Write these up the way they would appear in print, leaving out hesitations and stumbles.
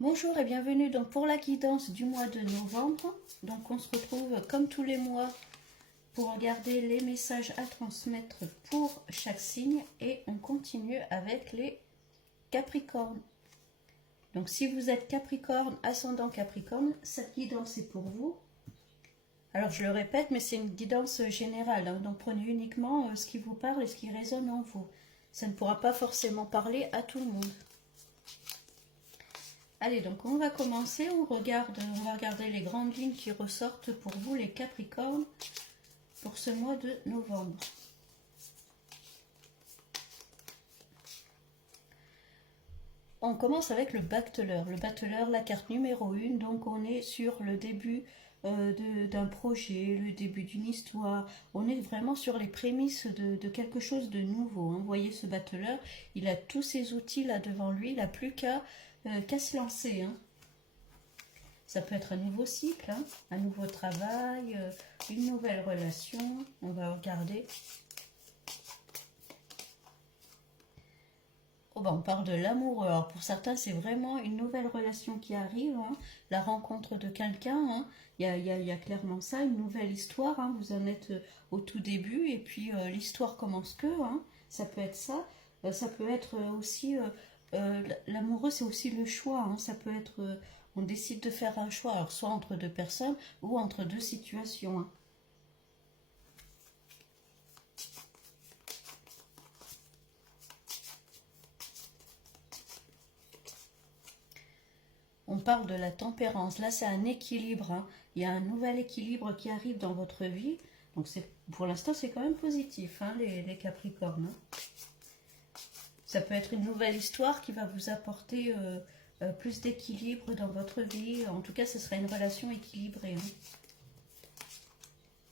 Bonjour et bienvenue donc pour la guidance du mois de novembre. Donc on se retrouve comme tous les mois pour regarder les messages à transmettre pour chaque signe et on continue avec les Capricornes. Donc si vous êtes Capricorne, ascendant Capricorne, cette guidance est pour vous. Alors je le répète, mais c'est une guidance générale, hein, donc prenez uniquement ce qui vous parle et ce qui résonne en vous. Ça ne pourra pas forcément parler à tout le monde. Allez, donc on va commencer, on va regarder les grandes lignes qui ressortent pour vous les Capricornes pour ce mois de novembre. On commence avec le battleur. Le battleur, la carte numéro 1, donc on est sur le début d'un projet, le début d'une histoire. On est vraiment sur les prémices de quelque chose de nouveau, hein. Vous voyez ce battleur, il a tous ses outils là devant lui, il n'a plus qu'à se lancer, hein. Ça peut être un nouveau cycle, hein, un nouveau travail, une nouvelle relation. On va regarder. Oh ben, on parle de l'amoureux. Alors pour certains, c'est vraiment une nouvelle relation qui arrive, hein, la rencontre de quelqu'un. Hein. Il y a clairement ça, une nouvelle histoire. Hein. Vous en êtes au tout début et puis l'histoire commence que. Hein. Ça peut être ça. Ça peut être aussi l'amoureux, c'est aussi le choix. Hein. Ça peut être on décide de faire un choix, alors soit entre deux personnes ou entre deux situations. Hein. On parle de la tempérance. Là, c'est un équilibre. Hein. Il y a un nouvel équilibre qui arrive dans votre vie. Donc, pour l'instant, c'est quand même positif, hein, les Capricornes. Hein. Ça peut être une nouvelle histoire qui va vous apporter plus d'équilibre dans votre vie. En tout cas, ce sera une relation équilibrée. Hein.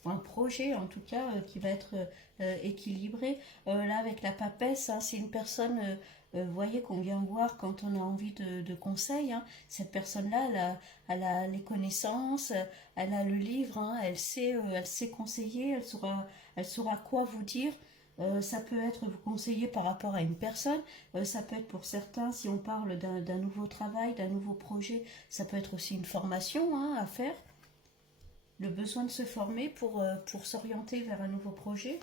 Un projet en tout cas qui va être équilibré. Là avec la papesse, hein, c'est une personne, vous voyez qu'on vient voir quand on a envie de conseils. Hein. Cette personne-là, elle a les connaissances, elle a le livre, hein, elle sait conseiller, elle saura quoi vous dire. Ça peut être vous conseiller par rapport à une personne, ça peut être pour certains, si on parle d'un nouveau travail, d'un nouveau projet, ça peut être aussi une formation, hein, à faire, le besoin de se former pour s'orienter vers un nouveau projet.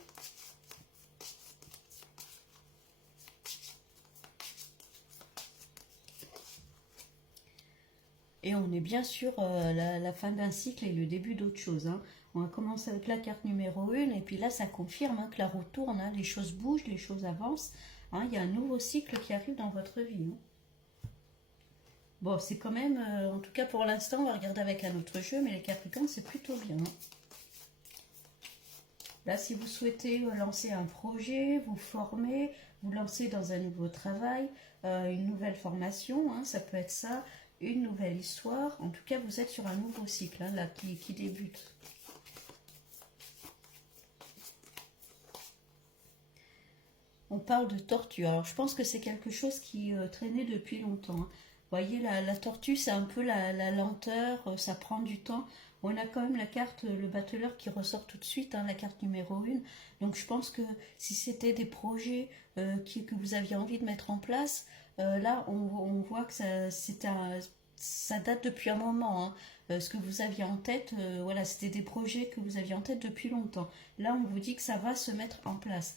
Et on est bien sûr la fin d'un cycle et le début d'autre chose. Hein. On va commencer avec la carte numéro 1 et puis là ça confirme, hein, que la roue tourne, hein, les choses bougent, les choses avancent. Hein, il y a un nouveau cycle qui arrive dans votre vie. Hein. Bon, c'est quand même, en tout cas pour l'instant, on va regarder avec un autre jeu, mais les Capricornes, c'est plutôt bien. Hein. Là, si vous souhaitez lancer un projet, vous former, vous lancer dans un nouveau travail, une nouvelle formation, hein, ça peut être ça, une nouvelle histoire. En tout cas, vous êtes sur un nouveau cycle, hein, là, qui débute. On parle de tortue. Alors, je pense que c'est quelque chose qui traînait depuis longtemps. Hein. Vous voyez, la tortue, c'est un peu la lenteur, ça prend du temps. On a quand même la carte, le battleur qui ressort tout de suite, hein, la carte numéro 1. Donc, je pense que si c'était des projets que vous aviez envie de mettre en place, là, on voit que ça date depuis un moment. Hein. Ce que vous aviez en tête, voilà, c'était des projets que vous aviez en tête depuis longtemps. Là, on vous dit que ça va se mettre en place.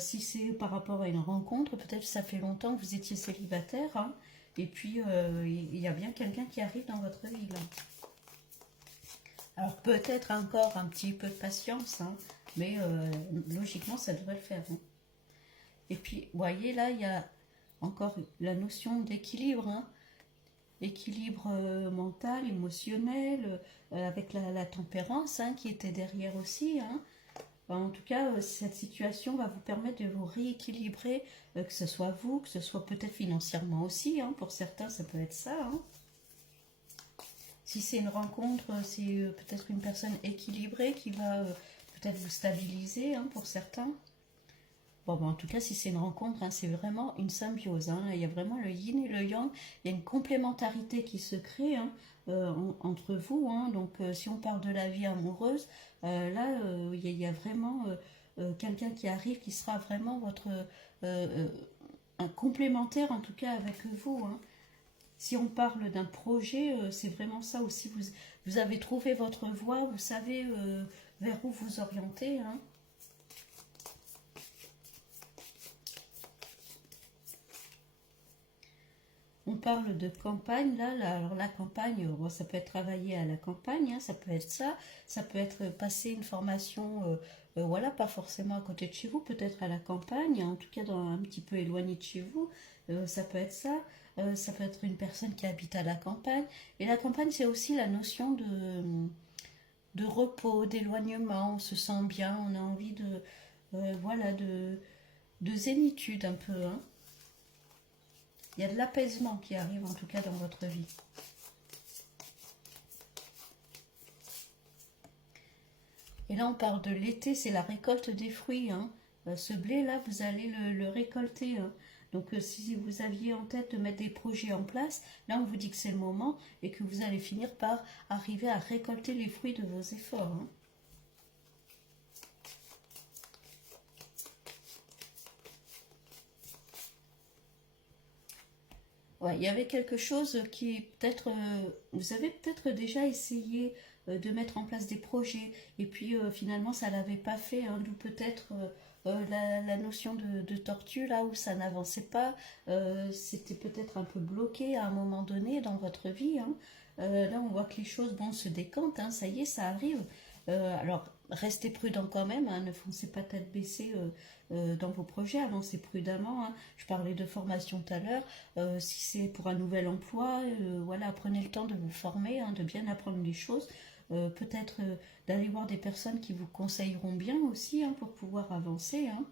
Si c'est par rapport à une rencontre, peut-être que ça fait longtemps que vous étiez célibataire, hein, et puis il y a bien quelqu'un qui arrive dans votre vie là. Alors peut-être encore un petit peu de patience, hein, mais logiquement ça devrait le faire. Hein. Et puis, vous voyez là, il y a encore la notion d'équilibre, hein, équilibre mental, émotionnel, avec la tempérance, hein, qui était derrière aussi. Hein. En tout cas, cette situation va vous permettre de vous rééquilibrer, que ce soit vous, que ce soit peut-être financièrement aussi. Hein, pour certains, ça peut être ça. Hein. Si c'est une rencontre, c'est peut-être une personne équilibrée qui va peut-être vous stabiliser, hein, pour certains. Bon, ben, en tout cas, si c'est une rencontre, hein, c'est vraiment une symbiose. Hein. Il y a vraiment le yin et le yang. Il y a une complémentarité qui se crée, hein, entre vous. Hein. Donc, si on parle de la vie amoureuse, là, il y a vraiment quelqu'un qui arrive qui sera vraiment votre un complémentaire, en tout cas, avec vous. Hein. Si on parle d'un projet, c'est vraiment ça aussi. Vous avez trouvé votre voie, vous savez vers où vous orienter. Hein. On parle de campagne, alors la campagne, bon, ça peut être travailler à la campagne, hein, ça peut être ça peut être passer une formation, voilà, pas forcément à côté de chez vous, peut-être à la campagne, en tout cas un petit peu éloigné de chez vous, ça peut être ça peut être une personne qui habite à la campagne, et la campagne c'est aussi la notion de repos, d'éloignement, on se sent bien, on a envie voilà, de zénitude un peu, hein. Il y a de l'apaisement qui arrive en tout cas dans votre vie. Et là on parle de l'été, c'est la récolte des fruits. Hein. Ce blé là, vous allez le récolter. Hein. Donc si vous aviez en tête de mettre des projets en place, là on vous dit que c'est le moment et que vous allez finir par arriver à récolter les fruits de vos efforts. Hein. Ouais, il y avait quelque chose qui peut-être, vous avez peut-être déjà essayé de mettre en place des projets et puis finalement ça l'avait pas fait, hein, d'où peut-être la notion de tortue là où ça n'avançait pas, c'était peut-être un peu bloqué à un moment donné dans votre vie. Hein. Là on voit que les choses bon, se décantent, hein, ça y est, ça arrive. Alors restez prudent quand même, hein, ne foncez pas tête baissée dans vos projets, avancez prudemment. Hein. Je parlais de formation tout à l'heure. Si c'est pour un nouvel emploi, voilà, prenez le temps de vous former, hein, de bien apprendre les choses. Peut-être d'aller voir des personnes qui vous conseilleront bien aussi, hein, pour pouvoir avancer. Hein.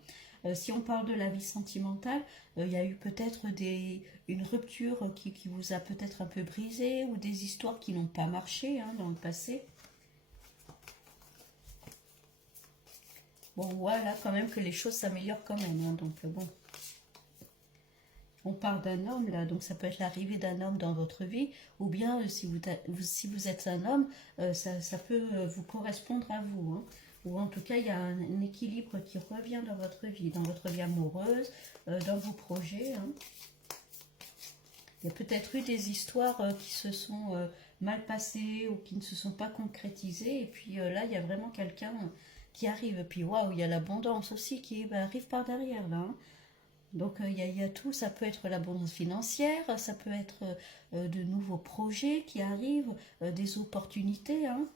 Si on parle de la vie sentimentale, il y a eu peut-être une rupture qui vous a peut-être un peu brisé ou des histoires qui n'ont pas marché, hein, dans le passé. Bon, voilà, quand même que les choses s'améliorent quand même. Hein, donc, bon. On parle d'un homme là, donc ça peut être l'arrivée d'un homme dans votre vie, ou bien si vous êtes un homme, ça peut vous correspondre à vous. Hein. Ou en tout cas, il y a un équilibre qui revient dans votre vie amoureuse, dans vos projets. Hein. Il y a peut-être eu des histoires qui se sont mal passées ou qui ne se sont pas concrétisées, et puis là, il y a vraiment quelqu'un qui arrive. Et puis waouh, il y a l'abondance aussi qui arrive par derrière là. Hein. Donc il y a tout, ça peut être l'abondance financière, ça peut être de nouveaux projets qui arrivent, des opportunités. Hein.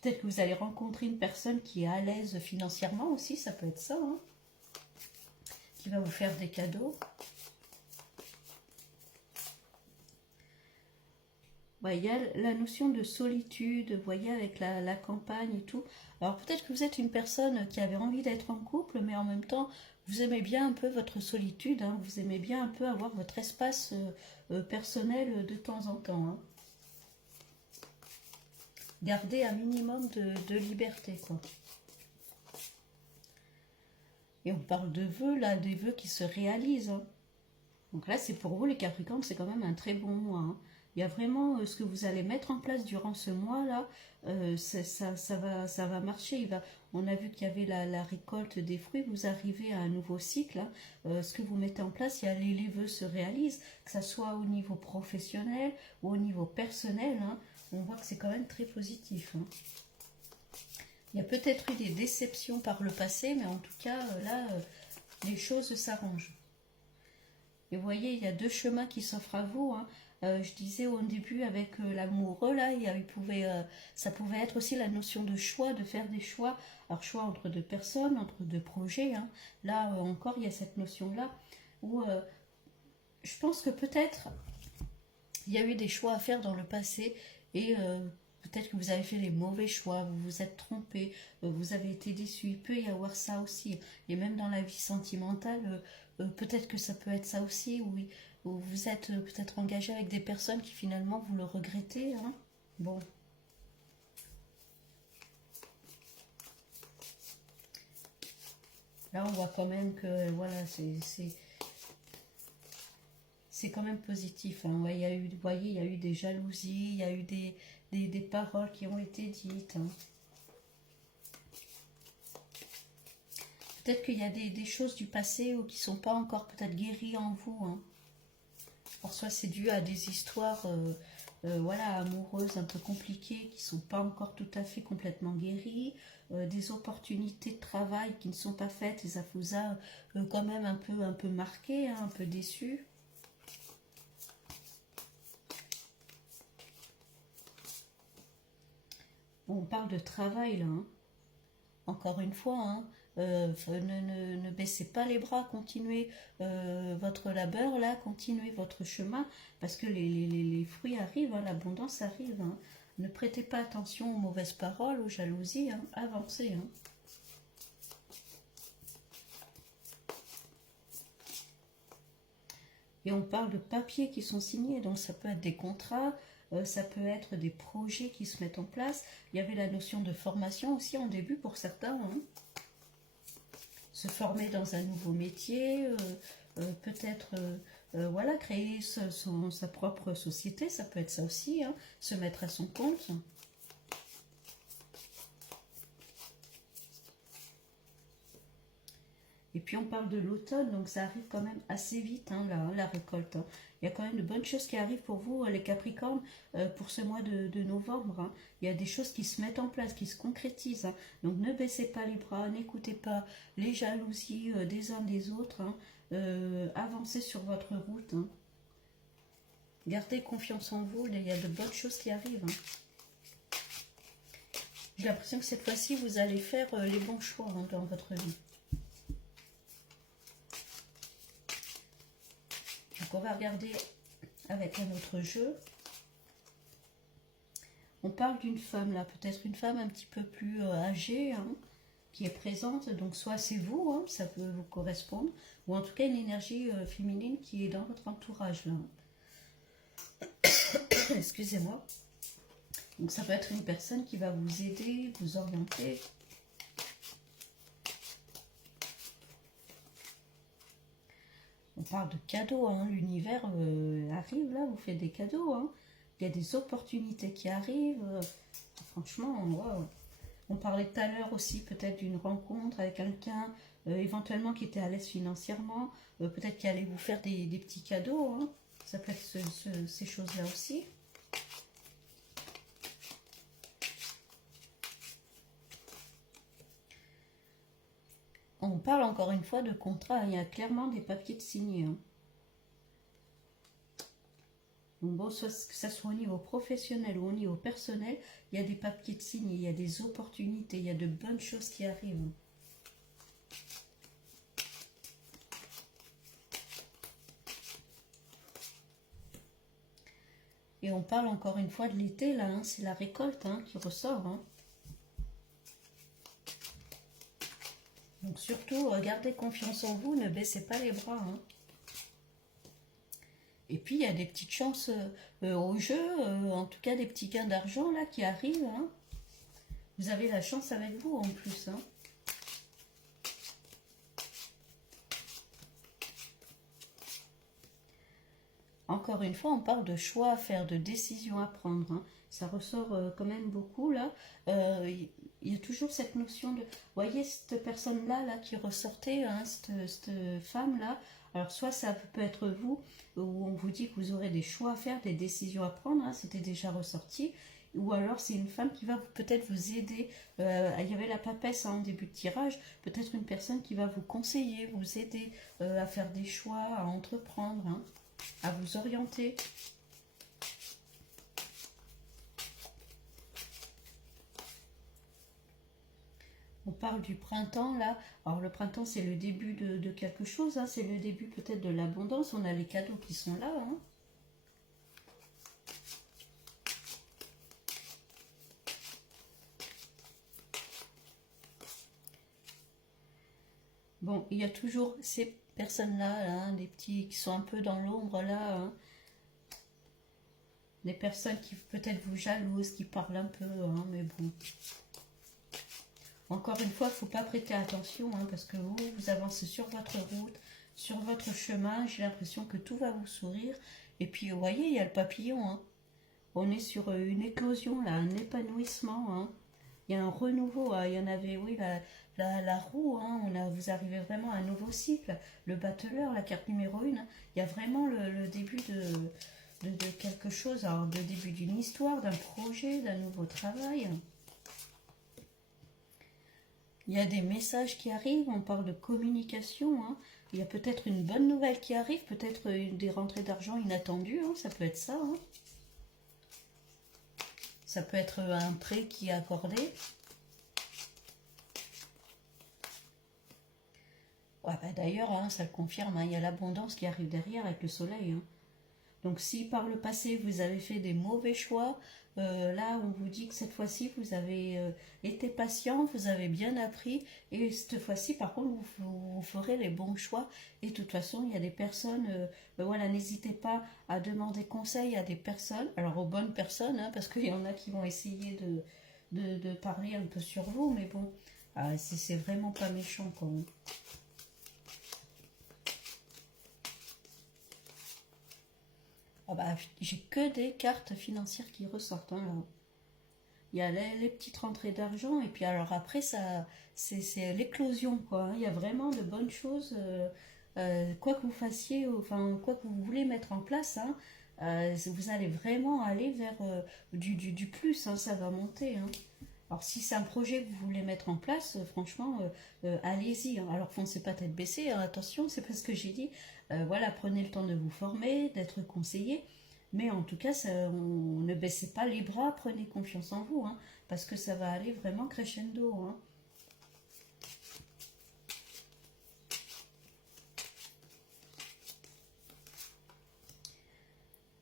Peut-être que vous allez rencontrer une personne qui est à l'aise financièrement aussi, ça peut être ça, hein, qui va vous faire des cadeaux. Ouais, il y a la notion de solitude, vous voyez, avec la campagne et tout. Alors peut-être que vous êtes une personne qui avait envie d'être en couple, mais en même temps, vous aimez bien un peu votre solitude, hein, vous aimez bien un peu avoir votre espace personnel de temps en temps. Hein. Gardez un minimum de liberté, quoi. Et on parle de vœux, là, des vœux qui se réalisent. Hein. Donc là, c'est pour vous, les Capricornes, c'est quand même un très bon mois. Hein. Il y a vraiment ce que vous allez mettre en place durant ce mois-là, ça va marcher. On a vu qu'il y avait la récolte des fruits, vous arrivez à un nouveau cycle. Hein. Ce que vous mettez en place, il y a les vœux se réalisent, que ce soit au niveau professionnel ou au niveau personnel. Hein. On voit que c'est quand même très positif. Hein. Il y a peut-être eu des déceptions par le passé, mais en tout cas, là, les choses s'arrangent. Et vous voyez, il y a deux chemins qui s'offrent à vous. Hein. Je disais au début avec l'amoureux, là, ça pouvait être aussi la notion de choix, de faire des choix. Alors, choix entre deux personnes, entre deux projets. Hein. Là, encore, il y a cette notion-là où je pense que peut-être il y a eu des choix à faire dans le passé et peut-être que vous avez fait les mauvais choix, vous vous êtes trompé, vous avez été déçu. Il peut y avoir ça aussi. Et même dans la vie sentimentale, peut-être que ça peut être ça aussi, oui. Où vous êtes peut-être engagé avec des personnes qui finalement vous le regrettez. Hein. Bon. Là, on voit quand même que voilà, c'est quand même positif. Hein. Ouais, vous voyez, il y a eu des jalousies, il y a eu des paroles qui ont été dites. Hein. Peut-être qu'il y a des choses du passé ou qui ne sont pas encore peut-être guéries en vous. Hein. soit c'est dû à des histoires voilà, amoureuses un peu compliquées qui ne sont pas encore tout à fait complètement guéries, des opportunités de travail qui ne sont pas faites et ça vous a quand même un peu marqué, hein, un peu déçu. Bon, on parle de travail là, hein. Encore une fois, hein, ne baissez pas les bras, continuez votre labeur là, continuez votre chemin, parce que les fruits arrivent, hein, l'abondance arrive. Hein. Ne prêtez pas attention aux mauvaises paroles, aux jalousies, hein, avancez. Hein. Et on parle de papiers qui sont signés, donc ça peut être des contrats, ça peut être des projets qui se mettent en place. Il y avait la notion de formation aussi en début pour certains. Hein. Se former dans un nouveau métier, peut-être voilà, créer sa propre société, ça peut être ça aussi, hein, se mettre à son compte. Et puis on parle de l'automne, donc ça arrive quand même assez vite, hein, la récolte. Hein. Il y a quand même de bonnes choses qui arrivent pour vous, les Capricornes, pour ce mois de novembre. Hein. Il y a des choses qui se mettent en place, qui se concrétisent. Hein. Donc ne baissez pas les bras, n'écoutez pas les jalousies des uns des autres. Hein. Avancez sur votre route. Hein. Gardez confiance en vous, il y a de bonnes choses qui arrivent. Hein. J'ai l'impression que cette fois-ci, vous allez faire les bons choix hein, dans votre vie. Donc on va regarder avec un autre jeu. On parle d'une femme là, peut-être une femme un petit peu plus âgée, hein, qui est présente. Donc soit c'est vous, hein, ça peut vous correspondre, ou en tout cas une énergie féminine qui est dans votre entourage là. Excusez-moi. Donc ça peut être une personne qui va vous aider, vous orienter. On parle de cadeaux, hein. L'univers arrive là, vous faites des cadeaux. Hein. Il y a des opportunités qui arrivent. Franchement, wow. On parlait tout à l'heure aussi peut-être d'une rencontre avec quelqu'un, éventuellement qui était à l'aise financièrement, peut-être qui allait vous faire des petits cadeaux. Hein. Ça peut être ces choses-là aussi. On parle encore une fois de contrat, il y a clairement des papiers de signer. Hein. Bon, que ce soit au niveau professionnel ou au niveau personnel, il y a des papiers de signer, il y a des opportunités, il y a de bonnes choses qui arrivent. Et on parle encore une fois de l'été, là, hein, c'est la récolte hein, qui ressort. Hein. Donc surtout, gardez confiance en vous, ne baissez pas les bras. Hein. Et puis, il y a des petites chances au jeu, en tout cas des petits gains d'argent là qui arrivent. Hein. Vous avez la chance avec vous en plus. Hein. Encore une fois, on parle de choix à faire, de décisions à prendre. Hein. Ça ressort quand même beaucoup là. Il y a toujours cette notion de... Vous voyez cette personne-là là, qui ressortait, hein, cette femme-là. Alors soit ça peut être vous, où on vous dit que vous aurez des choix à faire, des décisions à prendre, hein, c'était déjà ressorti. Ou alors c'est une femme qui va peut-être vous aider. Il y avait la papesse hein, en début de tirage. Peut-être une personne qui va vous conseiller, vous aider à faire des choix, à entreprendre, hein, à vous orienter. On parle du printemps là. Alors le printemps c'est le début de quelque chose. Hein. C'est le début peut-être de l'abondance. On a les cadeaux qui sont là. Hein. Bon, il y a toujours ces personnes-là, hein, des petits qui sont un peu dans l'ombre là. Hein. Des personnes qui peut-être vous jalousent, qui parlent un peu. Hein, mais bon. Encore une fois, il ne faut pas prêter attention hein, parce que vous avancez sur votre route, sur votre chemin. J'ai l'impression que tout va vous sourire. Et puis, vous voyez, il y a le papillon. Hein. On est sur une éclosion, là, un épanouissement. Hein. Il y a un renouveau. Hein. Il y en avait, oui, la roue, hein, vous arrivez vraiment à un nouveau cycle. Le battleur, la carte numéro 1, il y a vraiment le début de quelque chose, alors le début d'une histoire, d'un projet, d'un nouveau travail. Il y a des messages qui arrivent, on parle de communication, hein. Il y a peut-être une bonne nouvelle qui arrive, peut-être des rentrées d'argent inattendues, hein, ça peut être ça. Hein. Ça peut être un prêt qui est accordé. Ouais, bah d'ailleurs, hein, ça le confirme, hein, il y a l'abondance qui arrive derrière avec le soleil. Hein. Donc si par le passé vous avez fait des mauvais choix, là on vous dit que cette fois-ci vous avez été patient, vous avez bien appris et cette fois-ci par contre vous ferez les bons choix et de toute façon il y a des personnes, voilà, n'hésitez pas à demander conseil à des personnes, alors aux bonnes personnes, hein, parce qu'il y en a qui vont essayer de parler un peu sur vous, mais bon, c'est vraiment pas méchant quand même. Ah bah, j'ai que des cartes financières qui ressortent. Hein, là. Il y a les petites rentrées d'argent et puis alors après, ça, c'est l'éclosion, quoi. Hein. Il y a vraiment de bonnes choses, quoi que vous fassiez, enfin, quoi que vous voulez mettre en place, hein, vous allez vraiment aller vers du plus, hein, ça va monter. Hein. Alors si c'est un projet que vous voulez mettre en place, franchement, allez-y. Hein. Alors foncez pas tête baissée, hein, attention, c'est pas ce que j'ai dit. Voilà, prenez le temps de vous former, d'être conseillé. Mais en tout cas, ne baissez pas les bras, prenez confiance en vous, hein, parce que ça va aller vraiment crescendo. Hein.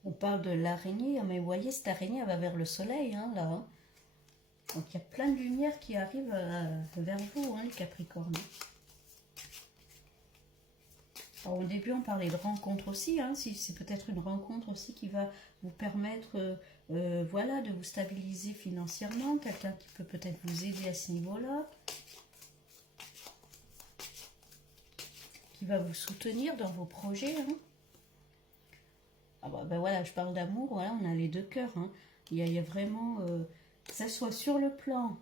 On parle de l'araignée, mais vous voyez, cette araignée, elle va vers le soleil, hein, là. Hein. Donc il y a plein de lumière qui arrive vers vous, hein, les Capricornes. Alors, au début, on parlait de rencontre aussi, hein, si c'est peut-être une rencontre aussi qui va vous permettre voilà, de vous stabiliser financièrement, quelqu'un qui peut peut-être vous aider à ce niveau-là, qui va vous soutenir dans vos projets. Hein. Ah bah, ben voilà, je parle d'amour, voilà, on a les deux cœurs. Hein. Il y a vraiment, que ça soit sur le plan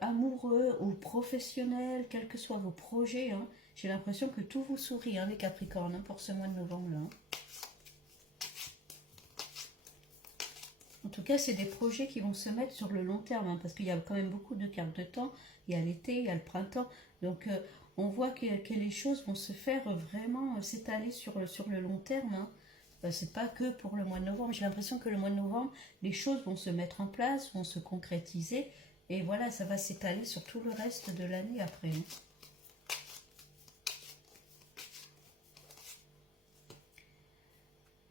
amoureux ou professionnel, quels que soient vos projets, hein, j'ai l'impression que tout vous sourit, hein, les Capricornes, hein, pour ce mois de novembre-là. Hein. En tout cas, c'est des projets qui vont se mettre sur le long terme, hein, parce qu'il y a quand même beaucoup de cartes de temps. Il y a l'été, il y a le printemps. Donc, on voit que les choses vont se faire vraiment s'étaler sur le long terme. Hein. C'est pas que pour le mois de novembre. J'ai l'impression que le mois de novembre, les choses vont se mettre en place, vont se concrétiser. Et voilà, ça va s'étaler sur tout le reste de l'année après. Hein.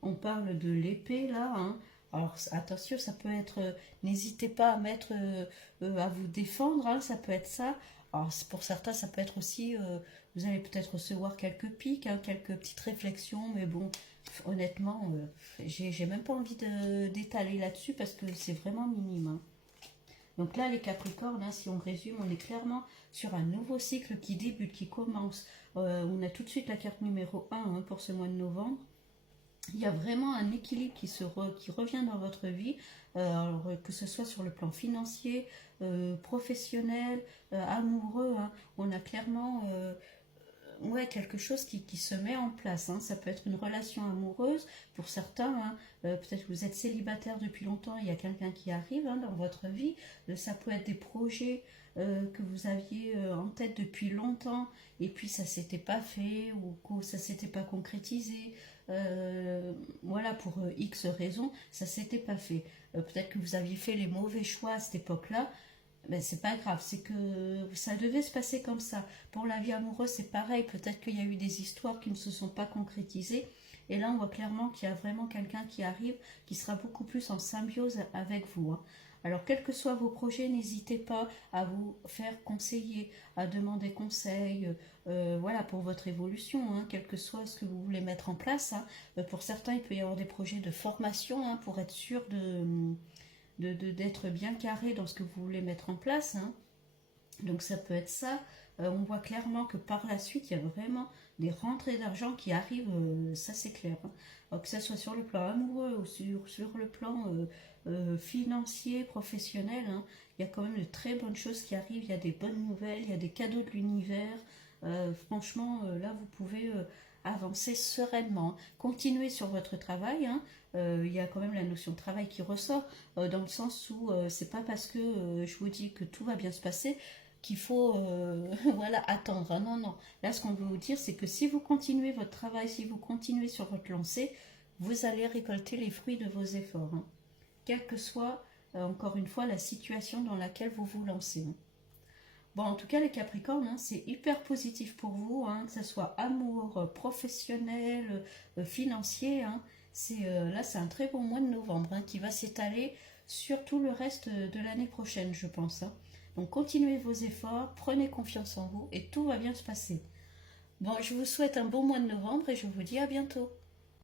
On parle de l'épée là. Hein. Alors attention, ça peut être, n'hésitez pas à mettre, à vous défendre, hein, ça peut être ça. Alors pour certains, ça peut être aussi, vous allez peut-être recevoir quelques piques, hein, quelques petites réflexions, mais bon, honnêtement, j'ai même pas envie d'étaler là-dessus parce que c'est vraiment minime. Hein. Donc là, les Capricornes, hein, si on résume, on est clairement sur un nouveau cycle qui débute, qui commence. On a tout de suite la carte numéro 1 hein, pour ce mois de novembre. Il y a vraiment un équilibre qui revient dans votre vie, alors, que ce soit sur le plan financier, professionnel, amoureux. Hein. On a clairement ouais, quelque chose qui se met en place. Hein. Ça peut être une relation amoureuse pour certains. Hein. Peut-être que vous êtes célibataire depuis longtemps, il y a quelqu'un qui arrive hein, dans votre vie. Ça peut être des projets que vous aviez en tête depuis longtemps et puis ça s'était pas fait ou que ça s'était pas concrétisé. Voilà, pour X raisons, ça s'était pas fait. Peut-être que vous aviez fait les mauvais choix à cette époque-là. Ben, c'est pas grave, c'est que ça devait se passer comme ça. Pour la vie amoureuse, c'est pareil. Peut-être qu'il y a eu des histoires qui ne se sont pas concrétisées. Et là, on voit clairement qu'il y a vraiment quelqu'un qui arrive, qui sera beaucoup plus en symbiose avec vous. Hein. Alors, quels que soient vos projets, n'hésitez pas à vous faire conseiller, à demander conseil, voilà, pour votre évolution, hein, quel que soit ce que vous voulez mettre en place. Hein. Pour certains, il peut y avoir des projets de formation hein, pour être sûr d'être bien carré dans ce que vous voulez mettre en place. Hein. Donc ça peut être ça. On voit clairement que par la suite, il y a vraiment des rentrées d'argent qui arrivent, ça c'est clair. Hein. Alors, que ce soit sur le plan amoureux ou sur le plan financier, professionnel, hein, il y a quand même de très bonnes choses qui arrivent, il y a des bonnes nouvelles, il y a des cadeaux de l'univers. Franchement, là, vous pouvez avancer sereinement. Continuez sur votre travail. Hein. Il y a quand même la notion de travail qui ressort, dans le sens où c'est pas parce que je vous dis que tout va bien se passer qu'il faut voilà, attendre. Hein. Non, non. Là, ce qu'on veut vous dire, c'est que si vous continuez votre travail, si vous continuez sur votre lancée, vous allez récolter les fruits de vos efforts. Hein. Quelle que soit, encore une fois, la situation dans laquelle vous vous lancez. Hein. Bon, en tout cas, les Capricornes, hein, c'est hyper positif pour vous, hein, que ce soit amour, professionnel, financier. Hein, là, c'est un très bon mois de novembre hein, qui va s'étaler sur tout le reste de l'année prochaine, je pense. Hein. Donc, continuez vos efforts, prenez confiance en vous et tout va bien se passer. Bon, je vous souhaite un bon mois de novembre et je vous dis à bientôt.